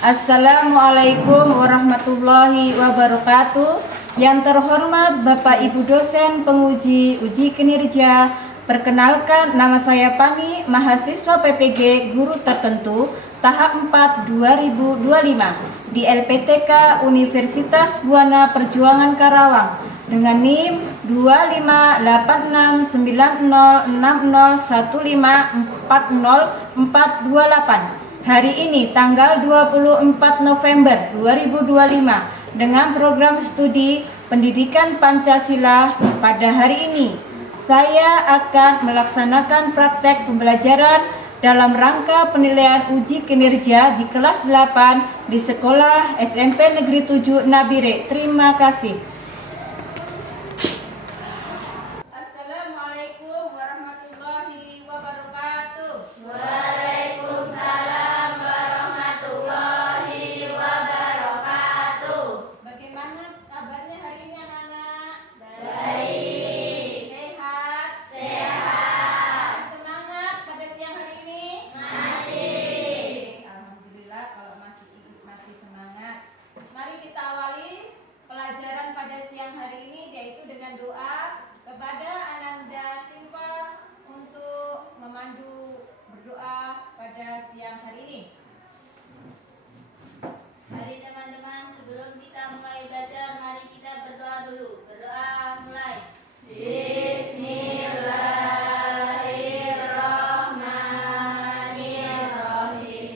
Assalamualaikum warahmatullahi wabarakatuh. Yang terhormat Bapak Ibu dosen penguji uji kinerja, perkenalkan nama saya Pani, mahasiswa PPG Guru Tertentu tahap 4 2025 di LPTK Universitas Buana Perjuangan Karawang dengan NIM 258696010154028. Hari ini tanggal 24 November 2025 dengan program studi Pendidikan Pancasila. Pada hari ini saya akan melaksanakan praktek pembelajaran dalam rangka penilaian uji kinerja di kelas 8 di Sekolah SMP Negeri 7 Nabire. Terima kasih. Assalamualaikum warahmatullahi wabarakatuh. Waalaikumsalam warahmatullahi wabarakatuh. Bagaimana kabarnya hari ini anak-anak? Baik. Sehat? Sehat. Semangat pada siang hari ini? Masih. Alhamdulillah kalau masih semangat. Mari kita awali pelajaran pada siang hari ini yaitu dengan doa kepada Ananda Siva untuk memandu berdoa pada siang hari ini. Mari teman-teman, sebelum kita mulai belajar, mari kita berdoa dulu. Berdoa mulai. Bismillahirrahmanirrahim.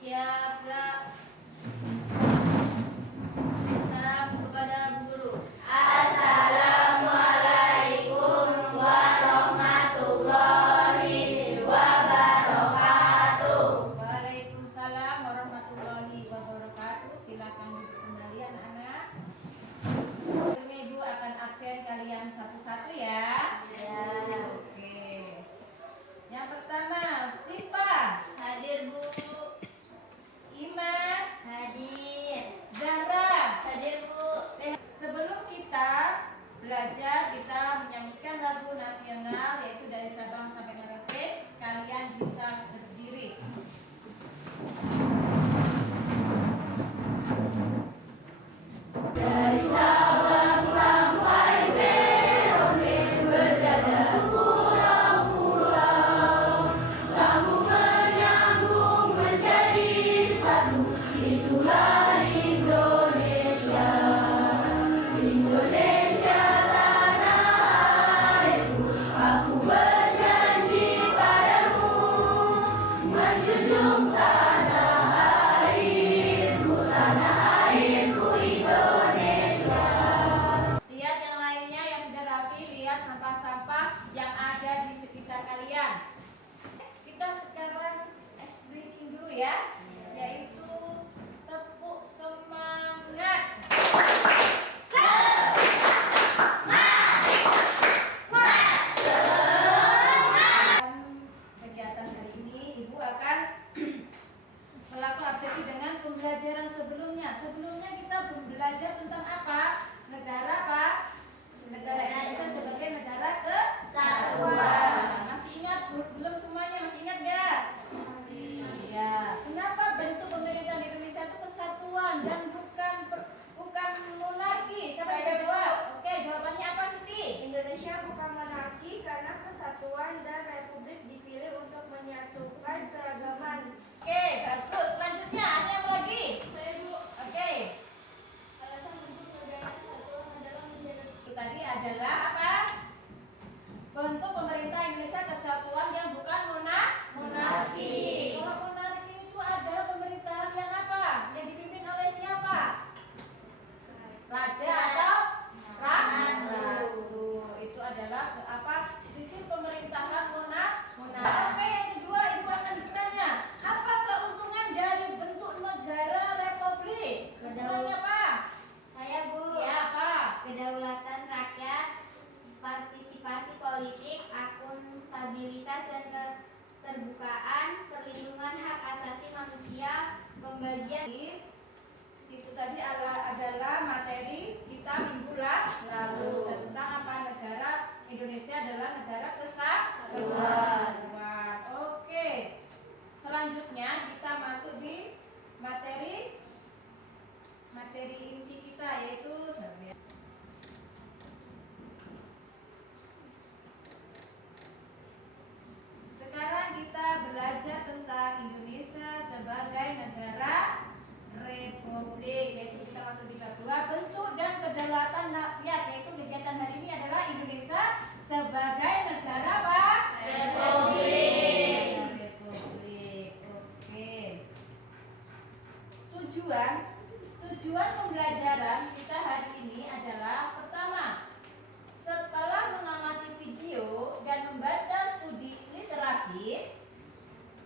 Siapa? Salam kepada Bu Guru. Assalamualaikum warahmatullahi wabarakatuh. Waalaikumsalam warahmatullahi wabarakatuh. Silakan duduk kembali anak-anak. Ibu akan absen kalian satu-satu ya. Ya. Oke. Yang pertama, Siva, Hadir Bu. Ima, Hadir. Zahra. Hadir Bu. Sebelum kita belajar, kita menyanyikan lagu nasional yaitu dari Sabang sampai Merauke. Kalian bisa berdiri. Dari Sabang sampai Merauke berjalan pulau-pulau, sambung menyambung menjadi satu. Itulah Indonesia. Indonesia tanah airku, aku berjanji padamu menjunjung tanah airku Indonesia. Lihat yang lainnya yang sudah rapi, lihat sampah-sampah yang ada di sekitar kalian. Kita sekarang ice breaking dulu ya, yaitu tepuk semangat. Kegiatan hari ini Ibu akan melakukan absensi dengan pembelajaran sebelumnya. Sebelumnya kita belajar tentang apa? Negara apa? Negara Indonesia sebagai negara kesatuan. Masih ingat? Belum semuanya masih ingat nggak? Ya. Kenapa bentuk pemerintahan di Indonesia itu kesatuan dan bukan monarki? Siapa bisa jawab? Oke, jawabannya apa Siti? Indonesia bukan monarki karena kesatuan dan republik dipilih untuk menyatukan keragaman. Oke, bagus. Selanjutnya ada yang lagi? Oke. Itu tadi adalah apa? Bentuk pemerintah Indonesia kesatuan yang bukan monarki. Kalau monarki itu adalah pemerintahan yang apa? Yang dipimpin oleh siapa? Raja atau ratu. Itu adalah apa? Sistem pemerintahan monarki. Oke, yang kedua Ibu akan bertanya, apa keuntungan dari bentuk negara republik? Keuntungannya apa? Saya Bu. Ya, apa? Kedaulatan rakyat, partisipasi politik, akuntabilitas dan keterbukaan, perlindungan hak asasi manusia, pembagian. Itu tadi adalah materi kita minggu lalu tentang apa negara Indonesia adalah negara kesatuan. Oke. Selanjutnya kita masuk di materi itu sebenarnya. Sekarang kita belajar tentang Indonesia sebagai negara republik, yaitu kita masuk di bab 2, bentuk dan kedaulatan rakyat, yaitu kegiatan hari ini adalah Indonesia sebagai negara apa? Republik. Republik. Oke. Tujuan pembelajaran kita hari ini adalah pertama, setelah mengamati video dan membaca studi literasi,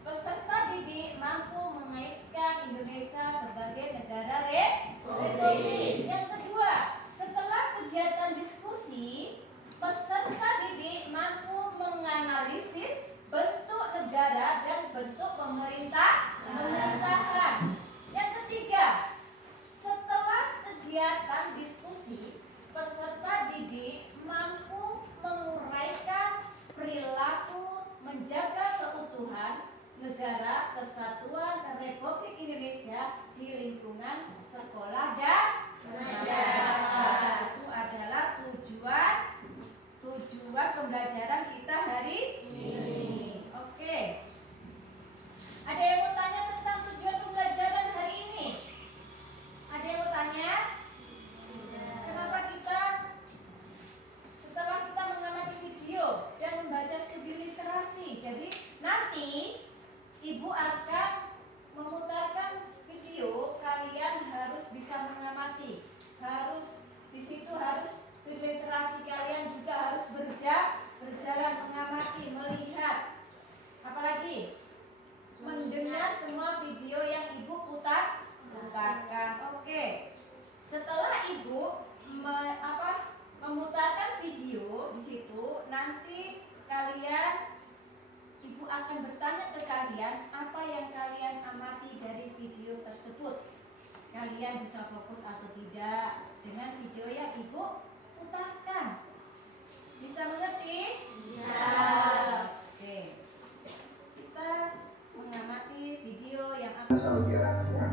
peserta didik mampu mengaitkan Indonesia sebagai negara republik. Yang kedua, setelah kegiatan diskusi, peserta didik mampu menganalisis bentuk negara dan bentuk pemerintahan. Yang ketiga, setelah kegiatan diskusi, peserta didik mampu menguraikan perilaku menjaga keutuhan negara kesatuan Republik Indonesia di lingkungan sekolah dan masyarakat. Itu adalah tujuan pembelajaran kita hari ini. Oke. Ada yang mau tanya tentang tujuan pembelajaran hari ini? Ada yang mau tanya? Kenapa kita setelah kita mengamati video dan membaca studi literasi, jadi nanti Ibu akan memutarkan video, kalian harus bisa mengamati, di situ harus studi literasi, kalian juga harus berjalan mengamati, melihat, apalagi mendengar semua video yang Ibu putarkan. Oke. Setelah Ibu memutarkan video di situ, nanti Ibu akan bertanya ke kalian apa yang kalian amati dari video tersebut. Kalian bisa fokus atau tidak dengan video yang Ibu putarkan. Bisa mengerti? Bisa. Oke. Kita mengamati video yang Saudi Arabia.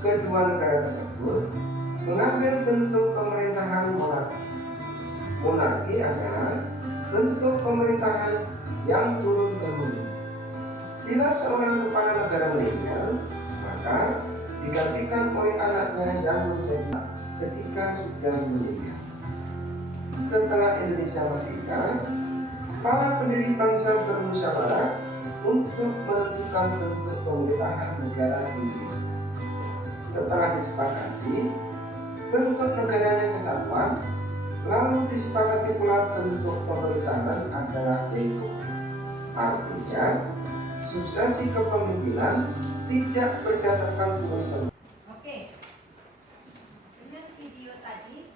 Kedua negara tersebut mengambil bentuk pemerintahan monarki. Monarki adalah bentuk pemerintahan yang turun temurun. Bila seorang kepala negara meninggal, maka digantikan oleh anaknya yang menjadi ketika sudah meninggal. Setelah Indonesia merdeka, para pendiri bangsa bermusyawarah untuk menentukan bentuk pemerintahan negara Indonesia. Setelah disepakati bentuk negaranya kesatuan, lalu disepakati pula bentuk pemerintahan adalah republik. Artinya, suksesi kepemimpinan tidak berdasarkan turun-temurun. Oke. Dengan video tadi,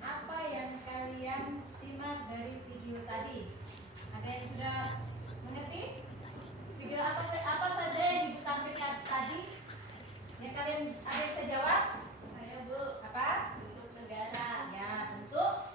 apa yang kalian simak dari video tadi? Ada yang sudah mengerti? Video apa saja yang ditampilkan tadi? Yang kalian ada yang bisa jawab? Ayo Bu. Apa? Bentuk negara. Ya,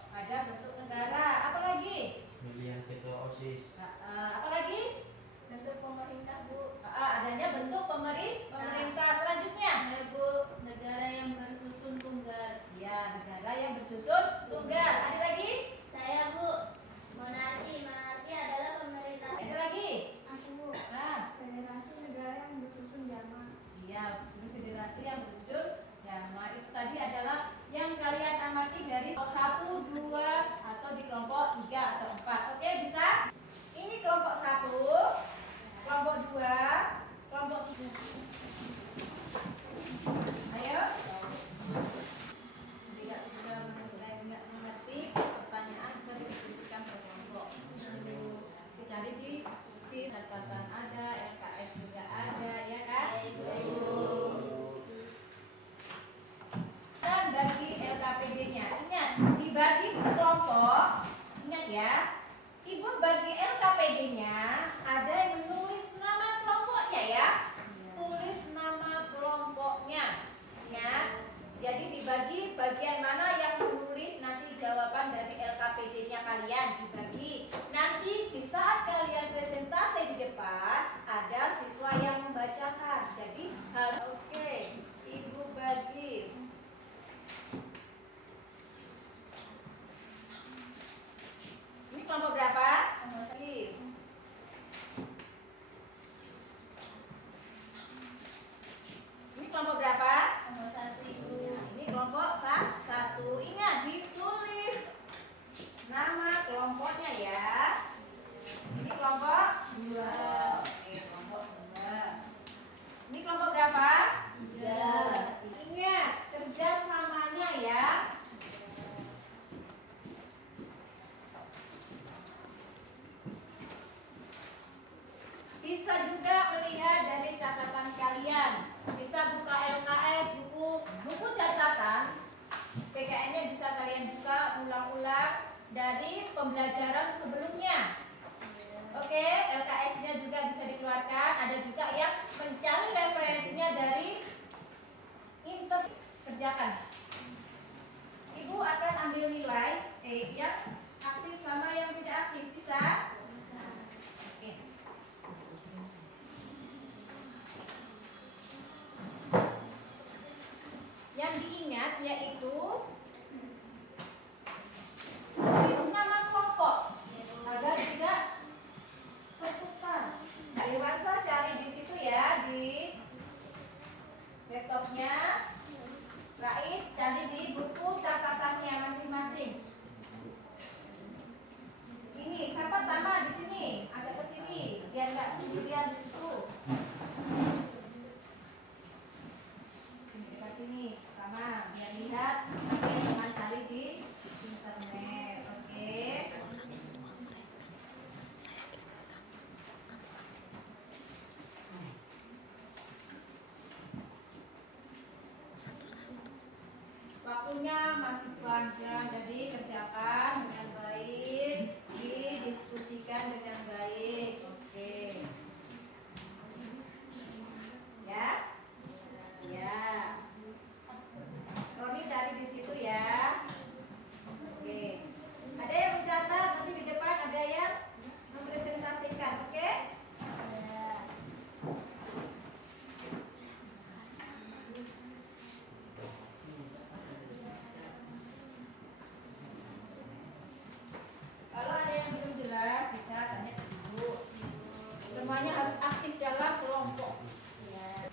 ada bentuk negara. Apa lagi? Pemilihan ketua OSIS. Apa lagi? Bentuk pemerintah Bu. Adanya bentuk pemerintah. Selanjutnya, Ayo Bu. Negara yang bersusun tunggal. ya, negara yang bersusun tunggal. Ada lagi? Saya Bu. Monarki. Monarki adalah pemerintah. Ada lagi? Aku Bu, federasi negara yang bersusun jamaah. Iya, ini federasi yang bersusun jamaah. Itu tadi adalah yang kalian amati dari 1, 2 atau di kelompok 3 atau 4. Oke, bisa? Ini kelompok 1, kelompok 2, kelompok 3. Ayo. Tidak bisa mengerti pertanyaan, bisa diskusikan per kelompok. Dicari di Sufi, catatan ada, LKS juga ada, ya kan? Dan bagi LKPD-nya, ingat dibagi ke kelompok. Ingat ya, Ibu bagi LKPD-nya ada yang menulis nama kelompoknya ya. Tulis nama kelompoknya. Ingat, jadi dibagi bagian mana yang menulis, nanti jawaban dari LKPD-nya kalian dibagi. Nanti di saat kalian presentasi di depan ada siswa yang membacakan. Jadi oke, Ibu bagi kelompok berapa? Nomor 1 Ibu. Ini kelompok satu. Ingat ditulis nama kelompoknya ya. Ini kelompok 2. Oke, kelompok 2. Ini kelompok berapa? 3. Ingat kerjasamanya ya. Bisa juga melihat dari catatan kalian. Bisa buka LKS, buku catatan. PKN-nya bisa kalian buka ulang-ulang dari pembelajaran sebelumnya. Oke, LKS-nya juga bisa dikeluarkan. Ada juga yang mencari referensinya dari internet. Kerjakan. Ibu akan ambil nilai yang aktif sama yang tidak aktif. Bisa? Oke. Yang diingat yaitu tulis nama kelompok agar tidak tertukar. Nah, Iwansa cari di situ ya, di laptopnya. Rait cari di buku catatannya masing-masing. Ini siapa Tama di sini? Agak ke sini biar nggak sendirian di situ. Dekat sini, Tama biar lihat. Oke, teman cari di internet. Oke. Waktunya masih panjang, jadi kerjakan dengan baik, didiskusikan dengan baik. Oke. Ya? Ya. Roni cari di situ ya. Oke. Ada yang mencatat, nanti di depan ada yang mempresentasikan, oke? Kalau ada yang belum jelas bisa tanya ke ibu. Semuanya harus aktif dalam kelompok. Ya.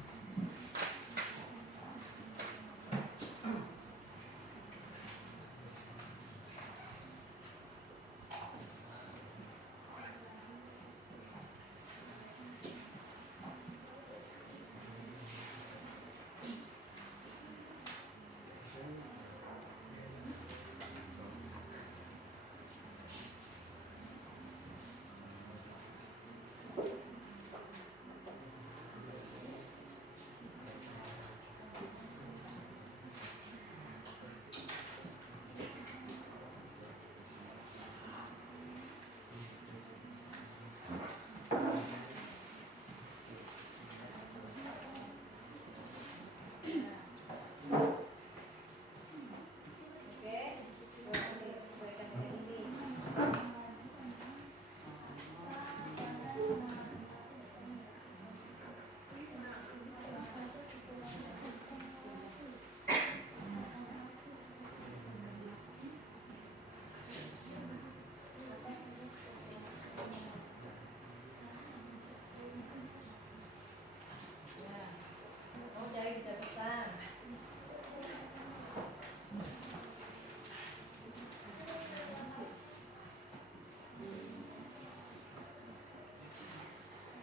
Oke, sesuaikan dengan ini. Ya, mau cari di catatan.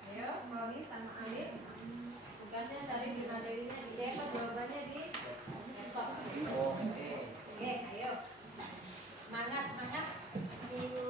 Ayo, Roni sama Alif. Tugasnya cari di materinya di jawabannya di laptop. Oke, ayo. Semangat, semangat. Ibu.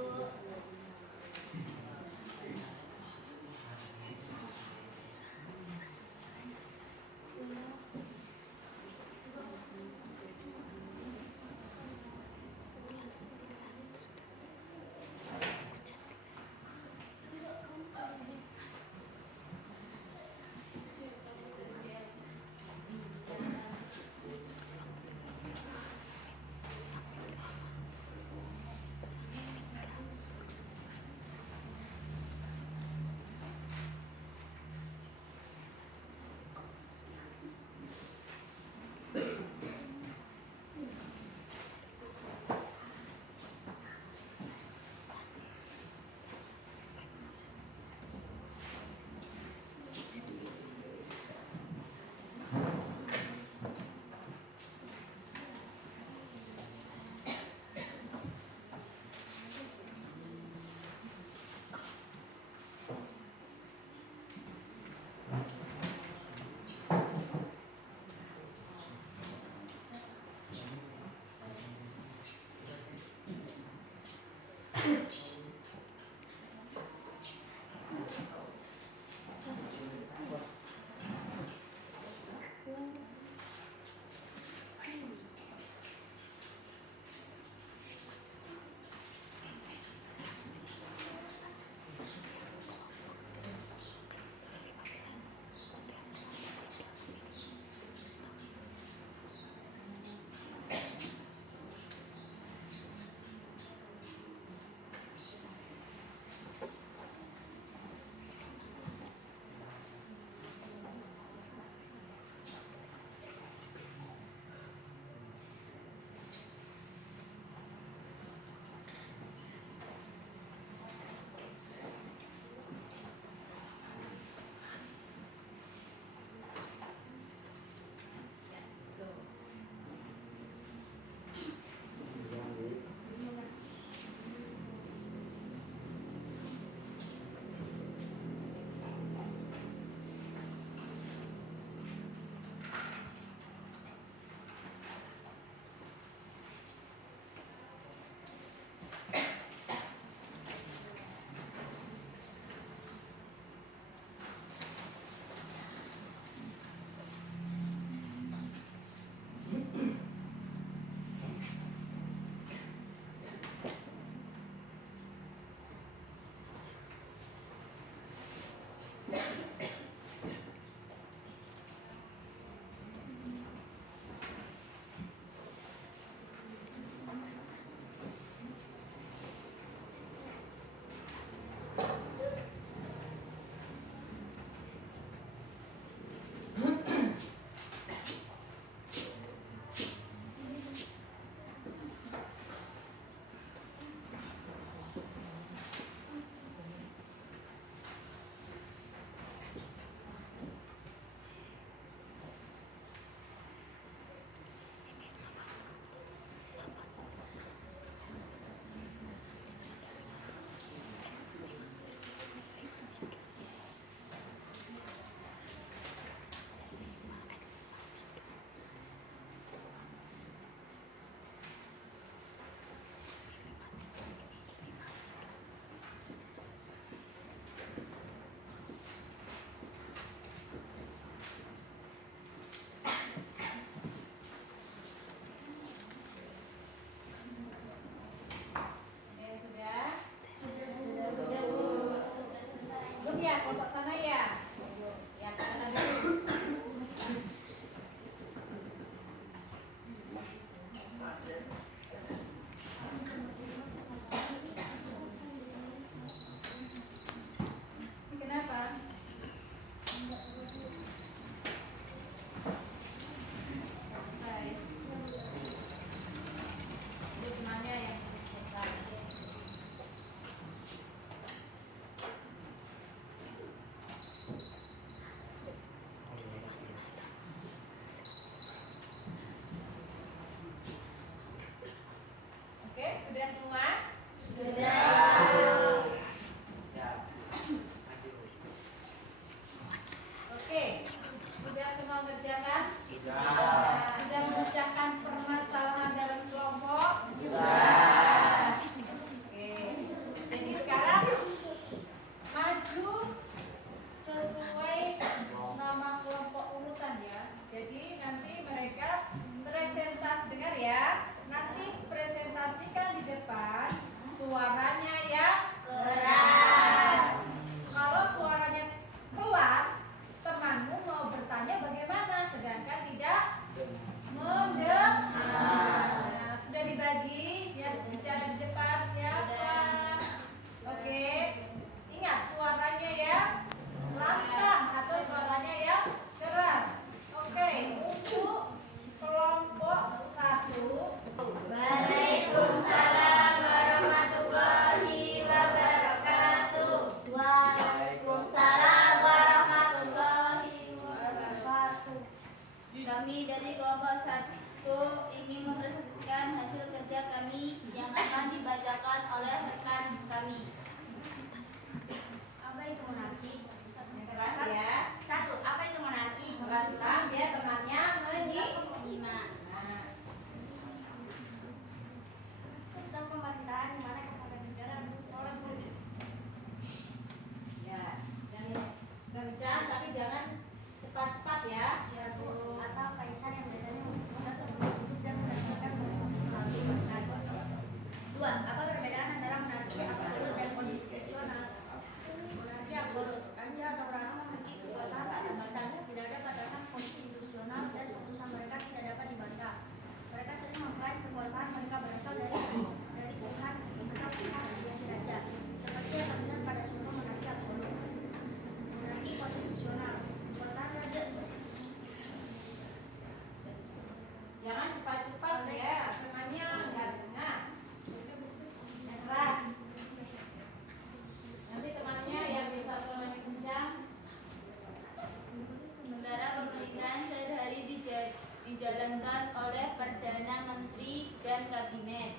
Sudah memecahkan permasalahan dalam kelompok? Oke. Jadi sekarang maju sesuai nama kelompok urutan ya. Jadi nanti mereka presentasi, dengar ya. Nanti presentasikan di depan suaranya yang Keras. kalau suaranya pelan, temanmu mau bertanya bagaimana, sedangkan tidak mendengar. Nah, sudah dibagi, ya bicara di depan siapa? Oke, ingat suaranya yang lantang atau suaranya yang keras. Oke, untuk kelompok 1. Waalaikumsalam warahmatullahi wabarakatuh. Waalaikumsalam warahmatullahi wabarakatuh. Kami dari kelompok 1 ingin mempresentasikan hasil kerja kami yang akan dibacakan oleh rekan kami. Apa itu monarki? Yang keras ya. 1. Apa itu monarki? Pelan-pelan dia temannya Lima. Nah, Sistem pemerintahan di mana kepala negara oleh ya, yang kencang tapi jangan cepat-cepat ya. Ya, Bu. atau kaisan yang biasanya menggunakan sebelum hidup dan berdasarkan konstitusi masyarakat. 2. Apa perbedaan antara monarki absolut dan konstitusional? Monarki absolut, raja atau ratu memiliki kekuasaan tak ada batas, tidak ada batasan konstitusional dan putusan mereka tidak dapat dibantah. Mereka sering mengklaim kekuasaan mereka berasal dari Tuhan atau pihak dari raja, seperti yang terlihat pada contoh monarki absolut. Monarki konstitusional, kekuasaan raja Jangan cepat-cepat ya, temannya nggak dengar. Yang keras. Nanti temannya yang bisa suaranya kencang. Sementara pemerintahan sehari-hari dijalankan oleh Perdana Menteri dan Kabinet.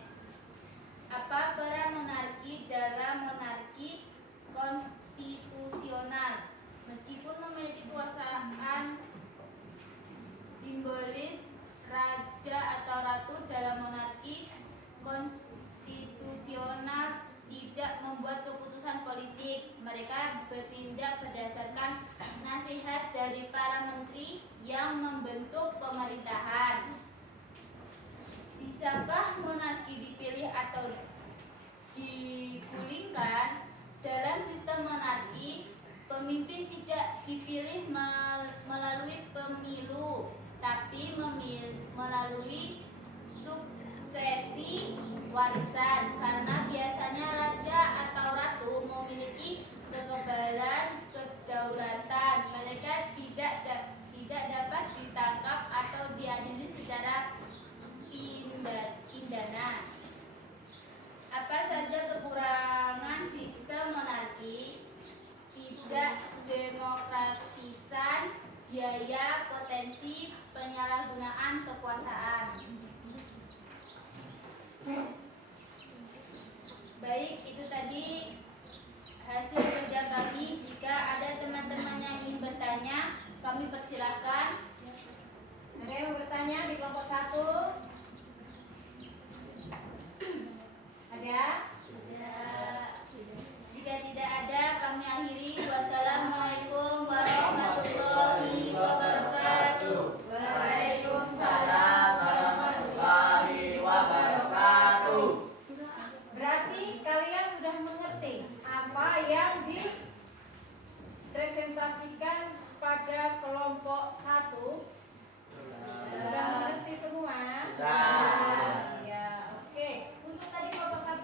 Apa peran monarki dalam monarki konstitusional? Meskipun memiliki kekuasaan simbolis raja atau ratu, dalam monarki konstitusional tidak membuat keputusan politik. Mereka bertindak berdasarkan nasihat dari para menteri yang membentuk pemerintahan. Bisakah monarki dipilih atau digulingkan? Dalam sistem monarki, pemimpin tidak dipilih melalui pemilu, tapi melalui suksesi warisan, karena biasanya raja atau ratu memiliki kekebalan kedaulatan. Mereka tidak dapat ditangkap atau diadili secara pidana. Apa saja kekurangan sistem monarki? Tidak demokratisan, biaya, potensi penyalahgunaan kekuasaan. Baik, itu tadi hasil kerja kami. Jika ada teman-teman yang ingin bertanya, kami persilahkan. Ada yang mau bertanya di kelompok 1? Ada? Jika tidak ada, kami akhiri. Wassalamualaikum warahmatullahi wabarakatuh. Waalaikumsalam warahmatullahi wabarakatuh. Berarti kalian sudah mengerti apa yang dipresentasikan pada kelompok 1? Sudah mengerti semua? Sudah. Ya, oke. Untuk tadi kelompok 1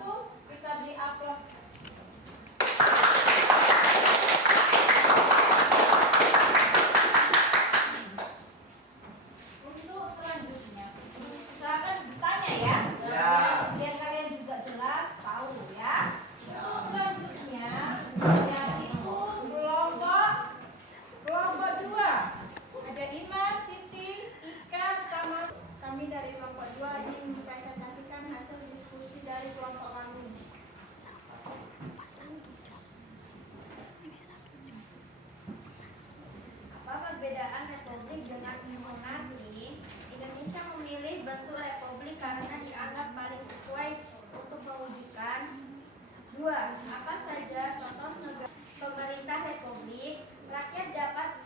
perbedaan republik dengan monarki, Indonesia memilih bentuk republik karena dianggap paling sesuai untuk mewujudkan. 2. Apa saja contoh negara pemerintah republik? Rakyat dapat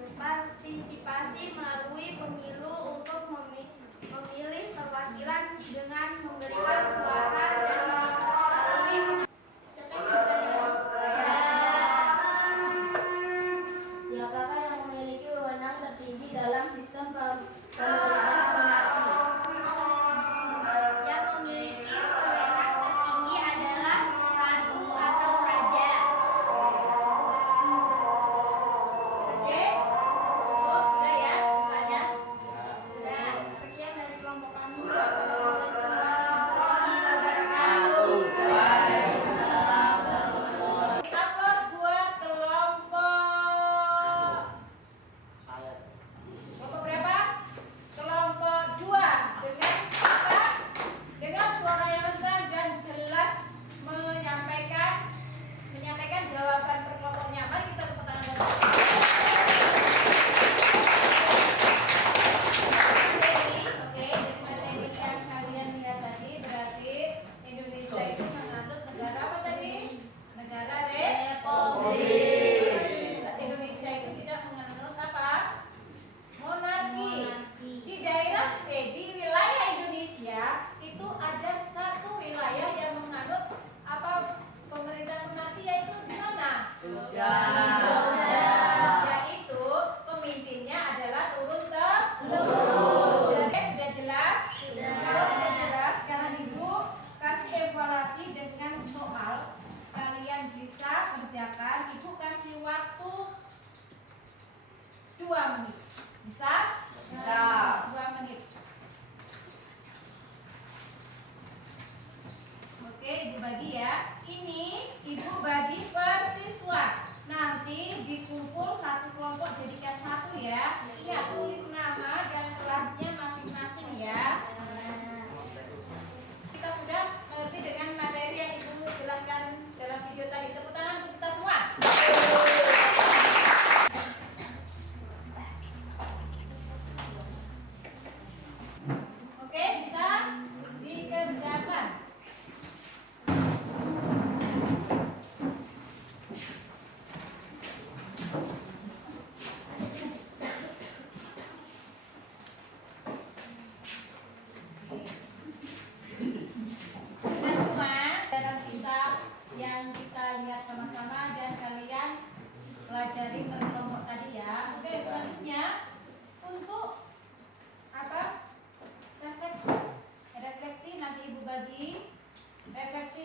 berpartisipasi melalui pemilu untuk memilih perwakilan dengan memberikan suara dan melalui Siapakah yang memiliki wewenang tertinggi dalam sistem pemerintahan monarki? yang memiliki wewenang tertinggi adalah ratu atau raja. Oke, cukup sudah ya tanya. Sudah. Sekian dari kelompok kami. Warahmatullahi wabarakatuh. Aplaus buat kelompok Saya. berapa? Kelompok 2 dengan apa? Dengan suara yang lantang dan jelas menyampaikan jawaban per kelompoknya. Mari kita tepuk tangan dulu. Oke, jadi materi yang kalian lihat tadi berarti Indonesia itu menganut negara apa tadi? Negara Republik. Indonesia itu tidak menganut apa? Monarki. Di di wilayah Indonesia itu ada satu wilayah yang menganut apa pemerintahan monarki, yaitu di mana? Jogja. Jogja itu pemimpinnya adalah turun temurun. Oke, sudah jelas? Kalau sudah jelas, sekarang Ibu kasih evaluasi dengan soal. Kalian bisa kerjakan. Ibu kasih waktu 2 menit. Bisa? Bisa. 2 menit. Oke, Ibu bagi ya. Ini Ibu bagi per siswa. Nanti dikumpul satu kelompok jadikan satu ya. Ya, tulis nama dan kelasnya masing-masing ya. Kita sudah mengerti dengan materi yang Ibu jelaskan dalam video tadi. Tepuk tangan untuk kita semua. Oke, bisa dikerjakan. Sudah semua dalam kitab yang kita lihat sama-sama dan kalian pelajari per kelompok tadi ya. Oke, selanjutnya untuk apa? Refleksi nanti Ibu bagi. Refleksi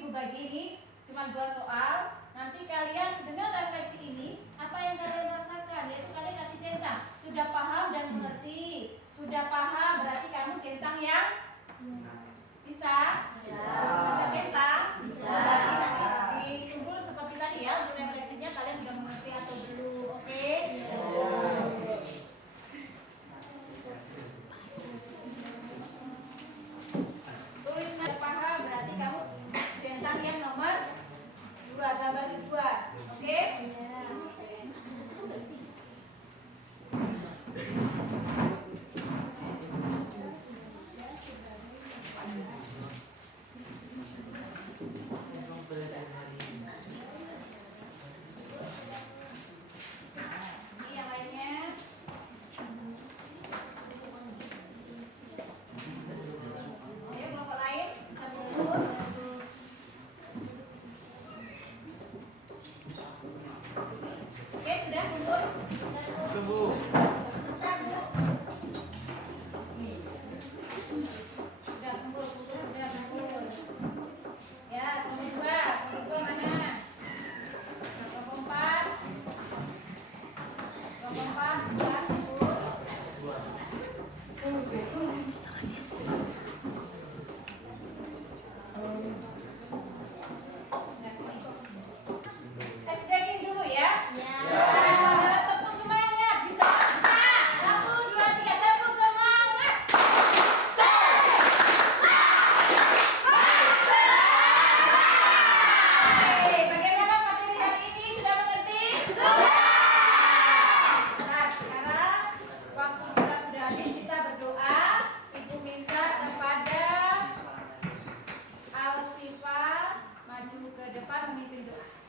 Ibu bagi ini cuma 2 soal. Nanti kalian dengan refleksi ini apa yang kalian rasakan, yaitu kalian kasih centang. Sudah paham dan mengerti. Sudah paham berarti kamu centang yang bisa. Bisa centang. Berarti nanti ditunggu seperti tadi ya, untuk refleksinya kalian sudah mengerti atau belum. Oke? Tulis sudah paham berarti kamu centang yang nomor 2, gambar kedua. Oke? Ini yang lainnya. Ayo kelompok lain bisa mundur. Oke, sudah mundur. Tunggu. Bentar, ke depan memimpin doa.